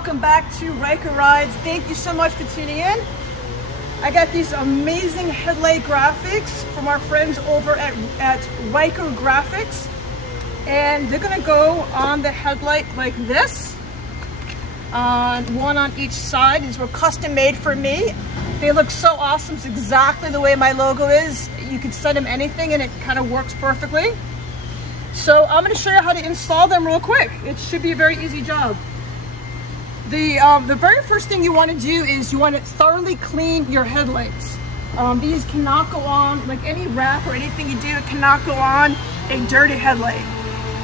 welcome back to Ryker Rides. Thank you so much for tuning in. I got these amazing headlight graphics from our friends over at Ryker Graphics, and they're gonna go on the headlight like this, one on each side. These were custom made for me. They look so awesome. It's exactly the way my logo is. You can send them anything and it kind of works perfectly. So I'm going to show you how to install them real quick. It should be a very easy job. The very first thing you want to do is you want to thoroughly clean your headlights. These cannot go on, like any wrap or anything you do, it cannot go on a dirty headlight.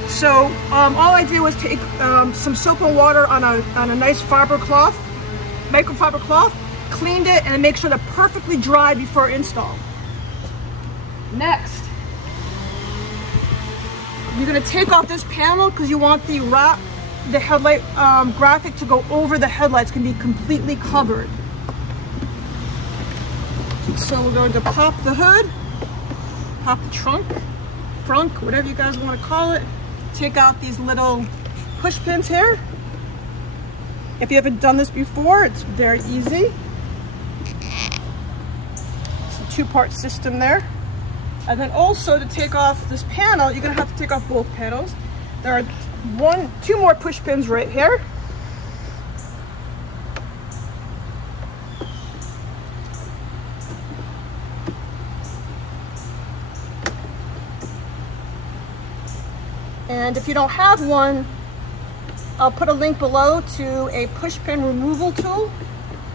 So all I do is take some soap and water on a nice fiber cloth, microfiber cloth, cleaned it, and make sure they're perfectly dry before install. Next, you're going to take off this panel because you want the headlight graphic to go over the headlights, can be completely covered. So we're going to pop the hood, pop the trunk, whatever you guys want to call it. Take out these little push pins here. If you haven't done this before, it's very easy. It's a two-part system there. And then also to take off this panel, you're gonna have to take off both panels. There are two more push pins right here. And if you don't have one, I'll put a link below to a push pin removal tool,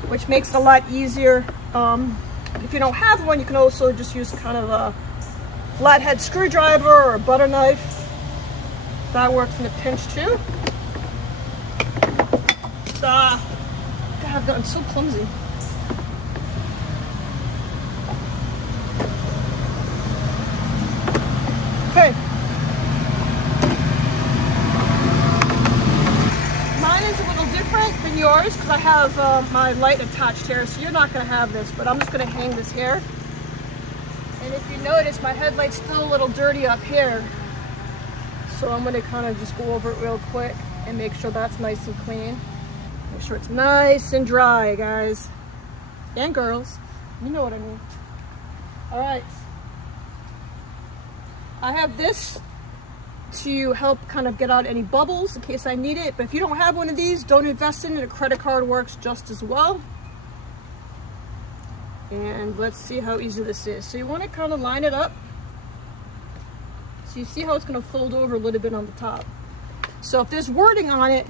which makes it a lot easier. If you don't have one, you can also just use kind of a flathead screwdriver or a butter knife. That works in a pinch too. God, I've gotten so clumsy. Okay. Mine is a little different than yours because I have my light attached here, so you're not going to have this, but I'm just going to hang this here. And if you notice, my headlight's still a little dirty up here. So I'm going to kind of just go over it real quick and make sure that's nice and clean. Make sure it's nice and dry, guys. And girls. You know what I mean. Alright. I have this to help kind of get out any bubbles in case I need it. But if you don't have one of these, don't invest in it. A credit card works just as well. And let's see how easy this is. So you want to kind of line it up. So you see how it's going to fold over a little bit on the top. So if there's wording on it,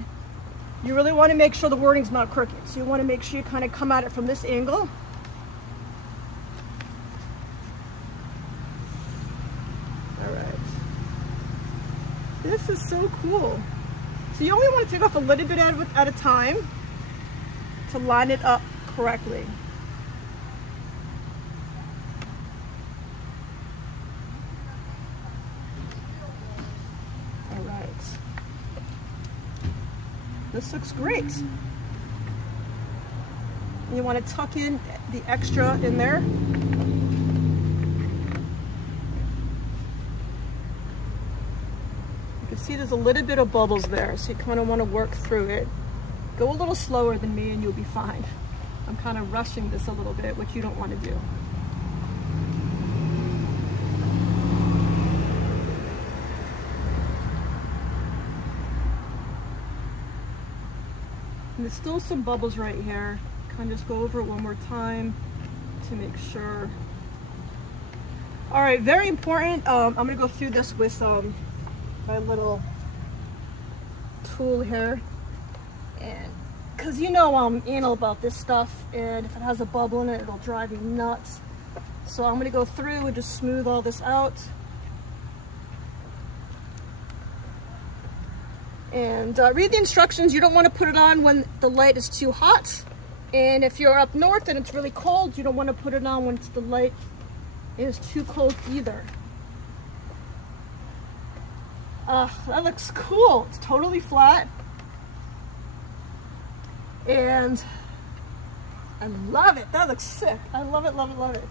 you really want to make sure the wording's not crooked. So you want to make sure you kind of come at it from this angle. All right. This is so cool. So you only want to take off a little bit at a time to line it up correctly. This looks great. And you want to tuck in the extra in there. You can see there's a little bit of bubbles there, so you kind of want to work through it. Go a little slower than me and you'll be fine. I'm kind of rushing this a little bit, which you don't want to do. And there's still some bubbles right here. Kind of just go over it one more time to make sure. All right, very important. I'm gonna go through this with my little tool here. And because you know I'm anal about this stuff, and if it has a bubble in it, it'll drive me nuts. So I'm gonna go through and just smooth all this out. And read the instructions. You don't want to put it on when the light is too hot. And if you're up north and it's really cold, you don't want to put it on when the light is too cold either. That looks cool. It's totally flat. And I love it. That looks sick. I love it, love it, love it.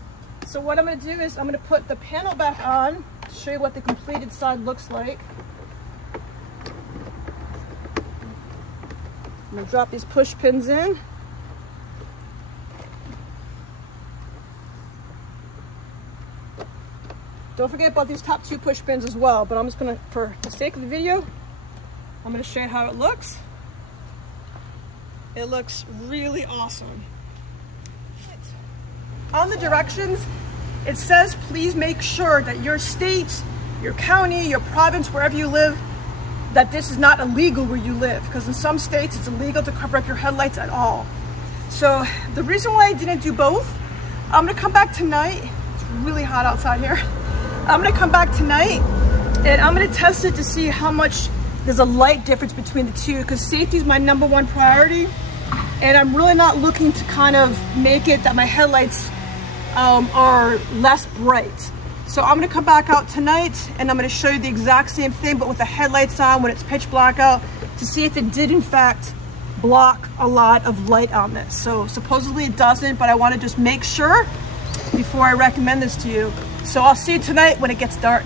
So what I'm going to do is I'm going to put the panel back on to show you what the completed side looks like. I'm gonna drop these push pins in. Don't forget about these top 2 push pins as well, but I'm just gonna, for the sake of the video, I'm gonna show you how it looks. It looks really awesome. On the directions, it says please make sure that your state, your county, your province, wherever you live, that this is not illegal where you live, because in some states it's illegal to cover up your headlights at all. So the reason why I didn't do both, I'm gonna come back tonight. It's really hot outside here. I'm gonna come back tonight and I'm gonna test it to see how much there's a light difference between the two, because safety is my #1 priority, and I'm really not looking to kind of make it that my headlights are less bright. So I'm gonna come back out tonight and I'm gonna show you the exact same thing, but with the headlights on when it's pitch black out, to see if it did in fact block a lot of light on this. So supposedly it doesn't, but I wanna just make sure before I recommend this to you. So I'll see you tonight when it gets dark.